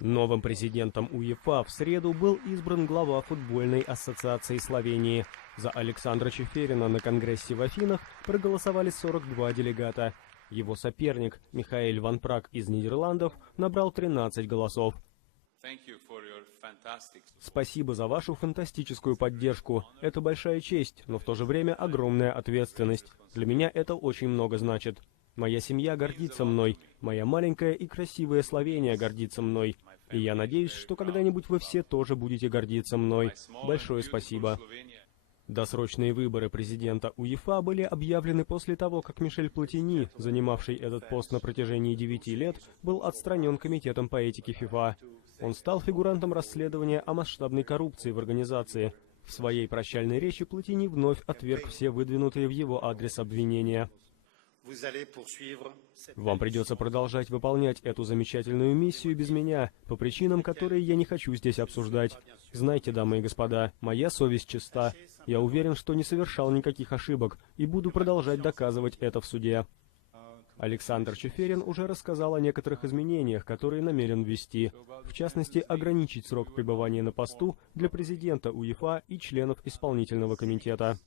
Новым президентом УЕФА в среду был избран глава футбольной ассоциации Словении. За Александра Чеферина на Конгрессе в Афинах проголосовали 42 делегата. Его соперник Михаэль Ван Прак из Нидерландов набрал 13 голосов. Спасибо за вашу фантастическую поддержку. Это большая честь, но в то же время огромная ответственность. Для меня это очень много значит. Моя семья гордится мной, моя маленькая и красивая Словения гордится мной. И я надеюсь, что когда-нибудь вы все тоже будете гордиться мной. Большое спасибо. Досрочные выборы президента УЕФА были объявлены после того, как Мишель Платини, занимавший этот пост на протяжении 9 лет, был отстранен комитетом по этике ФИФА. Он стал фигурантом расследования о масштабной коррупции в организации. В своей прощальной речи Платини вновь отверг все выдвинутые в его адрес обвинения. Вам придется продолжать выполнять эту замечательную миссию без меня, по причинам, которые я не хочу здесь обсуждать. Знаете, дамы и господа, моя совесть чиста. Я уверен, что не совершал никаких ошибок, и буду продолжать доказывать это в суде. Александр Чеферин уже рассказал о некоторых изменениях, которые намерен ввести. В частности, ограничить срок пребывания на посту для президента УЕФА и членов исполнительного комитета.